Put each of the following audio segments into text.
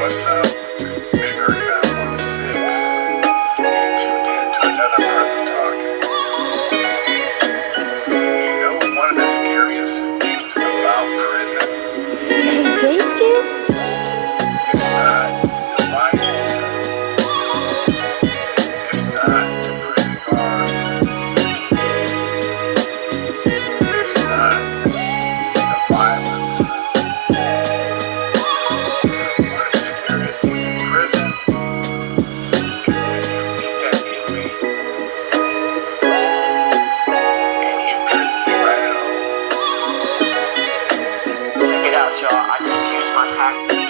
What's up? Big Hurt 916. You tuned in to another Prison Talk. You know, one of the scariest things about prison Hey, J-Skips? is not the riots, it's not the prison guards, it's not the violence. One of the scariest things in prison is when you meet that inmate and he appears to be right at home. Check it out, y'all. I just used my time.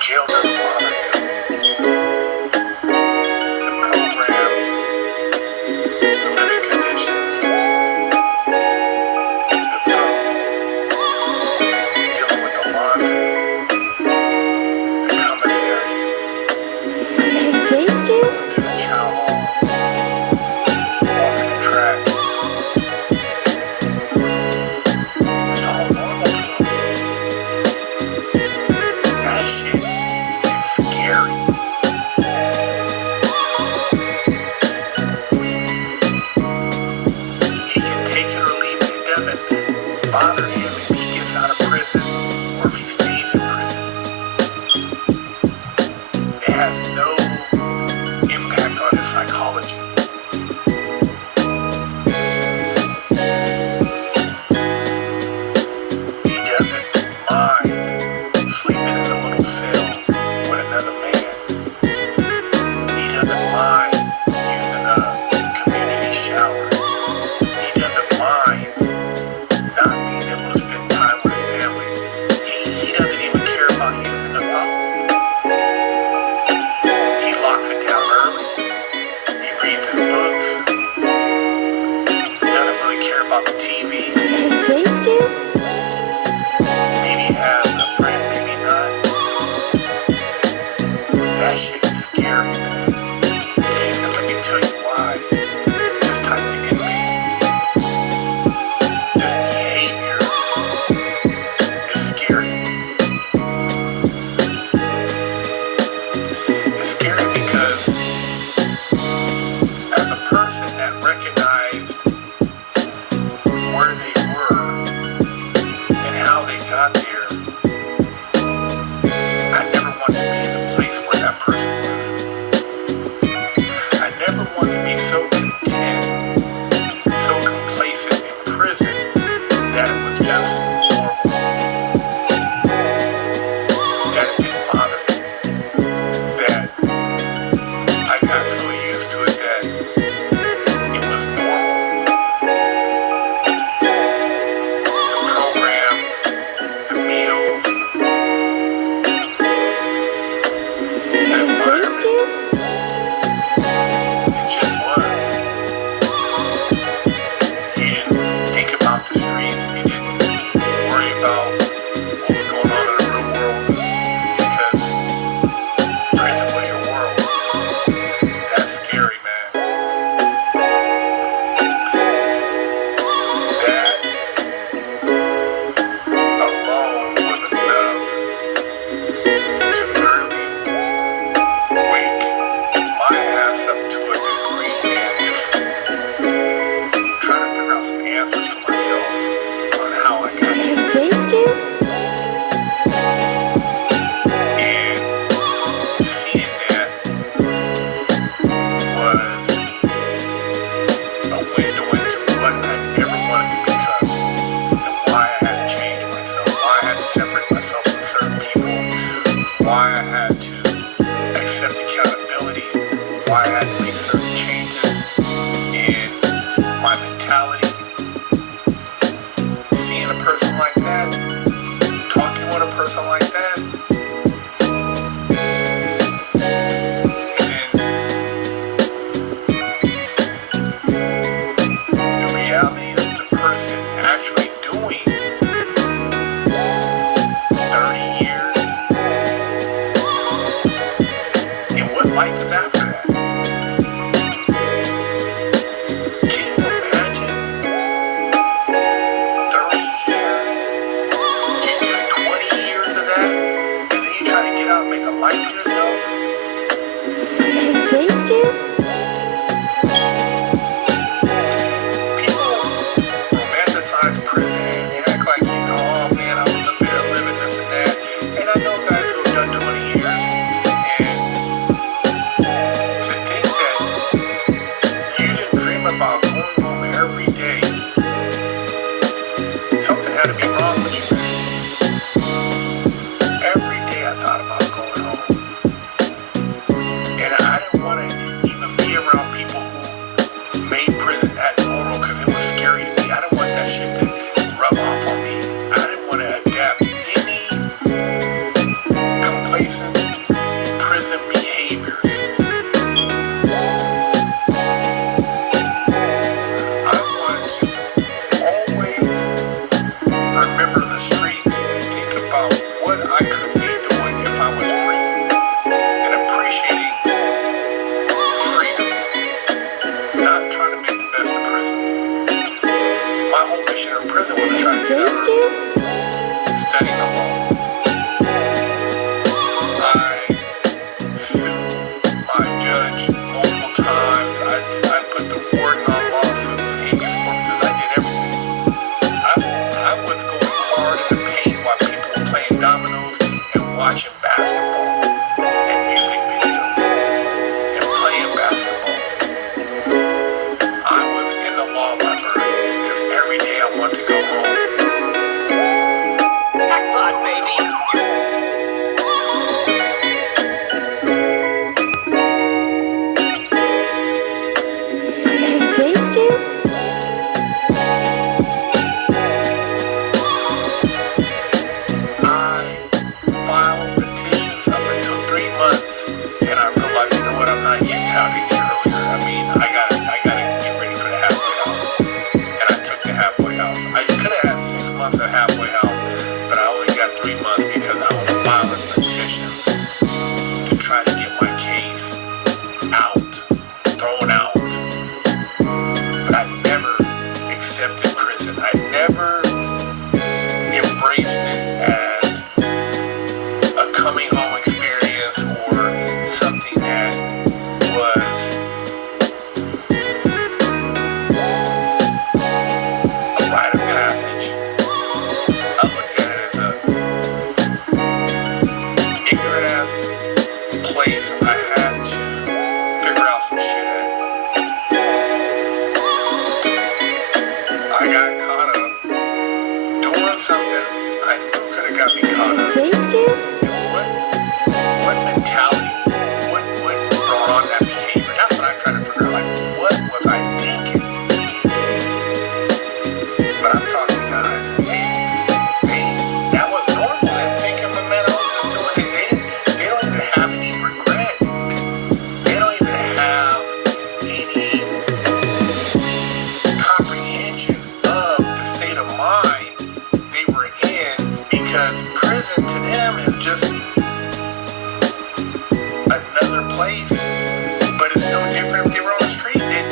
Jail doesn't bother him. The program, the living conditions, the food, dealing with the laundry, the commissary, Hey, J-Skips? to the chow hall, walking the track. It's all normal to him. That shit is scary. He can take it or leave it. It doesn't bother him if he gets out of prison or if he stays in prison. It has no impact on his psychology. He doesn't mind sleeping in a little cell with another man. He doesn't mind using a community shower. He doesn't mind not being able to spend time with his family. He doesn't even care about using the phone. He locks it down early. He reads his books. Doesn't really care about the TV. Hey, J-Skips? Maybe has a friend, maybe not. That shit is scary, man. And let me tell you why this type of inmate, this behavior is scary. It's scary because as a person that recognized where they were and how they got there, I never want to be in the place where that person was. I never want to be so content, so complacent in prison that it was just normal, that it didn't bother me, that I got so used to it that it was normal. The program, the meals, the Hey, environment, J-Skips? it just was. He didn't think about the streets. He didn't worry about what was going on in the real world because prison was your world. That's scary, man. That alone was enough to really wake my ass up to a degree and just try to figure out some answers for myself on how I got Hey, there. J-Skips? And seeing that was a window into what I never wanted to become and why I had to change myself, why I had to separate myself from certain people, why I had to accept accountability, why I had to make certain changes in my mentality. Seeing a person like that, talking with a person like that, and then the reality of the person actually doing 30 years, life is after that. Can you imagine 30 years? You do 20 years of that, and then you try to get out and make a life for yourself? Hey, J-Scoops? People romanticize prison and act like, oh man, I was a bit of living this and that. And I know guys who have done 20 years, and to think that you didn't dream about going home every day, something had to be wrong with you. Every day I thought about going home. And I didn't want to even be around people who made prison that normal because it was scary to me. I didn't want that shit to rub off on me. I didn't want to adapt any complacent prison behaviors. I wanted to always remember the streets and think about what I could be doing if I was free and appreciating freedom, not trying to make the best of prison. My whole mission in prison was to try to get out early, J-Scoops? studying the law. I sued my judge multiple times. I put the warden on lawsuits, habeas corpses. I did everything. I was going hard in the paint while people were playing dominoes and watching basketball and music videos and playing basketball. I was in the law library because every day I wanted to go home. Jackpot, baby. Hey, J-Scoops? I filed petitions up until 3 months, and I realized, you know what, I'm not getting out any earlier. I mean, I gotta get ready for the halfway house, and I took the halfway house. I could have had 6 months of halfway house, but I only got 3 months because I was filing petitions to try to get my case out, thrown out. But I never accepted prison. I never embraced it as a coming home experience or something that was a rite of passage. I looked at it as a ignorant ass place I had to figure out some shit at. I got caught up doing something I knew could have got me caught up. J-Scoops? And what mentality, what brought on that behavior? That's what I try to figure out. Like, what was I thinking? But I've talked to guys, and that was normal. They're thinking, but man, I was just doing it. They don't even have any regret. They don't even have any comprehension of the state of mind they were in, because prison to them is just another place. But it's no different if they were on the street. They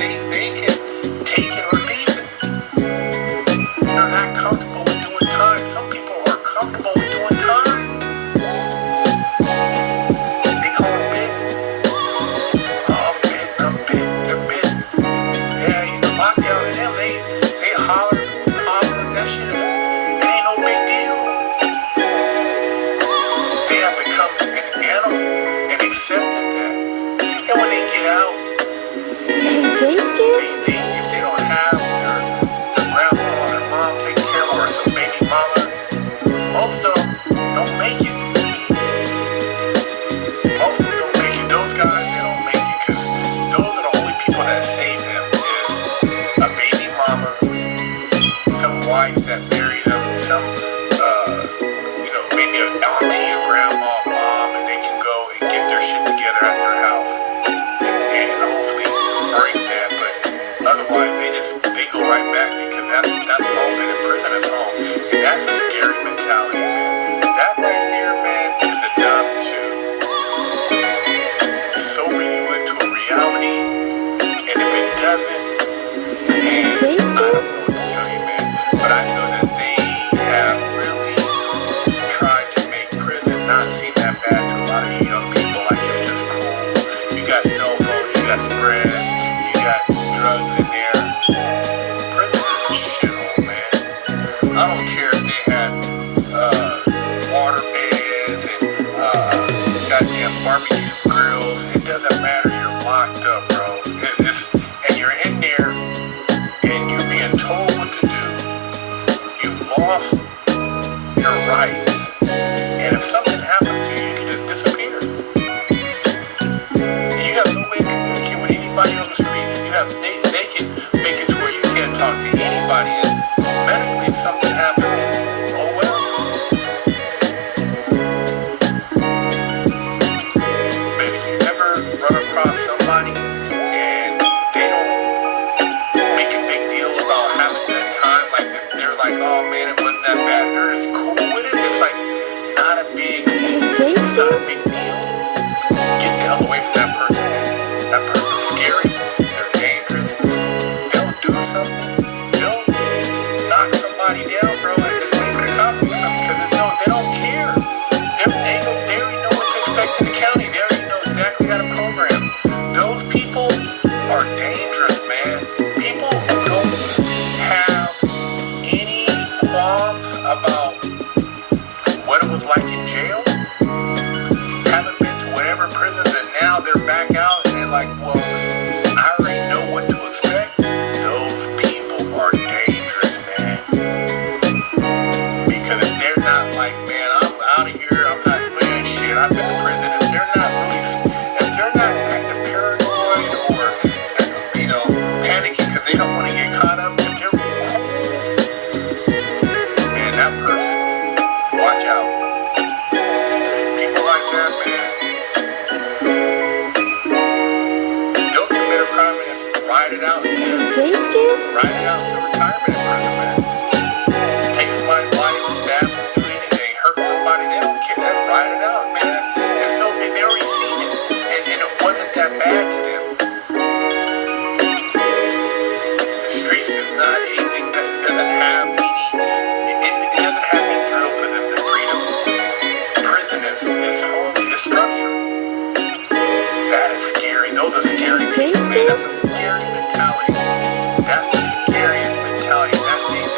can take it or leave it. They're that comfortable with doing time. Some people are comfortable with doing time. They call it bitten. Oh, I'm bitten, they're bitten. Yeah, you know, lockdown to them, they holler and that shit is, it ain't no big deal. They have become an animal and accepted that. And when they get out, Hey, J-Scoops? if they don't have their grandma or their mom take care of them, or some baby mama, most of them don't make it. Most of them don't make it. Those guys, they don't make it because those are the only people that save them is a baby mama, some wife that married them, some, maybe an auntie or grandma, mom, and they can go and get their shit together at their house and hopefully break that. But otherwise, they go right back because that's home, and in prison is home, and that's a scary mentality, man. That right there, man, is enough to so doesn't matter. You're locked up, bro. And you're in there, and you're being told what to do. You've lost your rights, and if something happens to you, you can just disappear. And you have no way to communicate with anybody on the streets. They can make it to where you can't talk to anybody. And medically, if something happens, oh well. But if you ever run across somebody and they don't make a big deal about having a good time, like they're like, oh man, it wasn't that bad, they're just cool with it. It's like not a big, it's not a big deal. Get the hell away from that person. That person's scary. They're dangerous. They'll do something. They'll knock somebody down, bro, and just wait for the cops to come because they don't care. They already know what to expect in the county. They already know exactly how to program. Those people are dangerous, man. People who don't have any qualms about what it was like in jail, haven't been to whatever prisons, and now they're back out and they're like, well, I already know what to expect. Those people are dangerous, man. Because if they're not like, man, I'm out of here, I'm not doing shit, I've been to prison, if they're not acting paranoid or, panicking because they don't want to get caught up, if they're cool, man, that person, watch out. People like that, man, they'll commit a crime and just ride it out until retirement in prison, man. Take somebody's life, stab them, do anything, hurt somebody, they don't care. They ride it out, man. It's no big, they already seen it, and it wasn't that bad to them. The streets is not anything that doesn't have any, it doesn't have any thrill for them, the freedom. Prison is home, is structure. That is scary. Those are scary people, man. That's a scary mentality. That's the scariest mentality.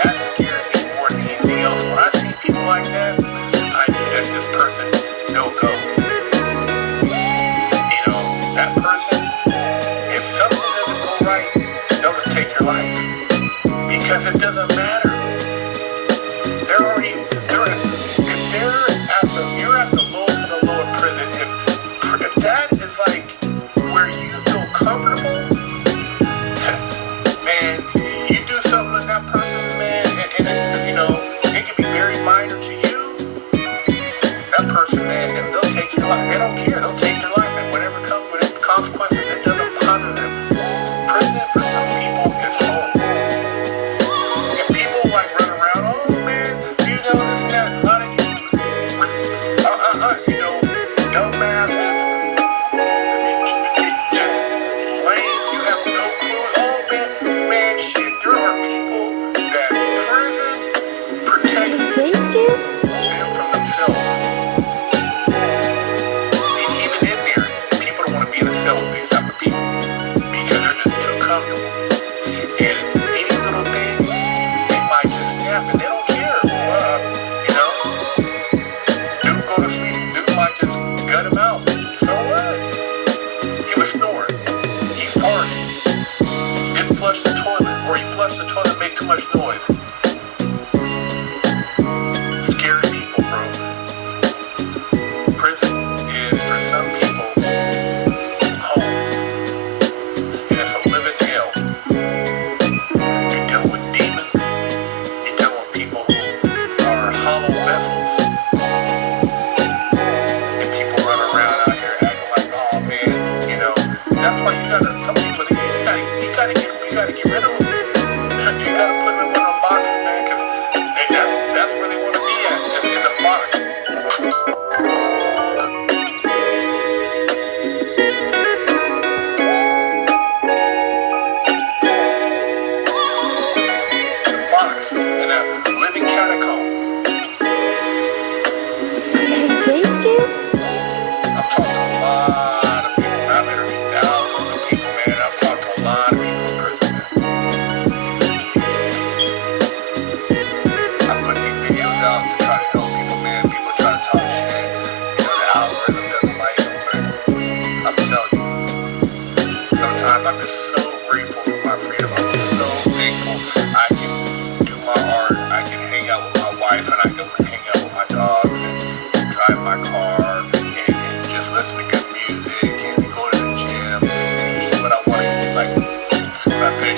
That scared me more than anything else. When I see people like that, I knew that this person, they'll go. That person, if something doesn't go right, they'll just take your life. Because it doesn't matter. You're at the lowest of the low in prison. If that is like where you feel comfortable, man, you do something to that person, man, and it can be very minor to you. That person, man, they'll take your life. They don't care. They'll take your life, and whatever comes with it, consequences, it doesn't bother them. Prison for some people is home. And people like run around, oh man, this and that, a lot of you, dumbasses, just lame, you have no clue. Oh man, shit, there are people that prison protects them from themselves. And even in there, people don't want to be in a cell with these type of people because they're just too comfortable. And any little thing, they might just snap and they don't care. Dude go to sleep, dude might just gut him out. So what? He was snoring. He farted. Didn't flush the toilet, or he flushed the toilet, made too much noise. Scary people, bro. Prison is, for some people, home. And it's a living hell. You're dealing with demons. You're dealing with people who are hollow vessels. And people run around out here acting like, oh man, that's why some people, you gotta get rid of them. You gotta put them in one of them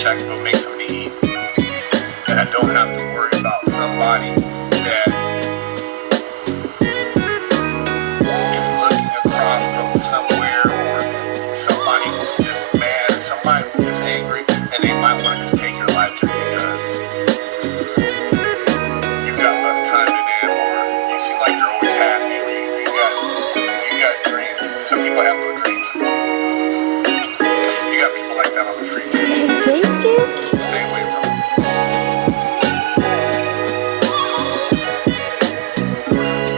I can go make something to eat. And I don't have to worry about somebody that is looking across from somewhere, or somebody who's just mad, or somebody who's just angry, and they might want to just take your life just because you've got less time than them, or you seem like you're always happy, or you got dreams. Some people have no dreams. You got people like that on the street too. Hey, J Scoops? Stay away from them.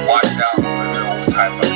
Watch out for those type of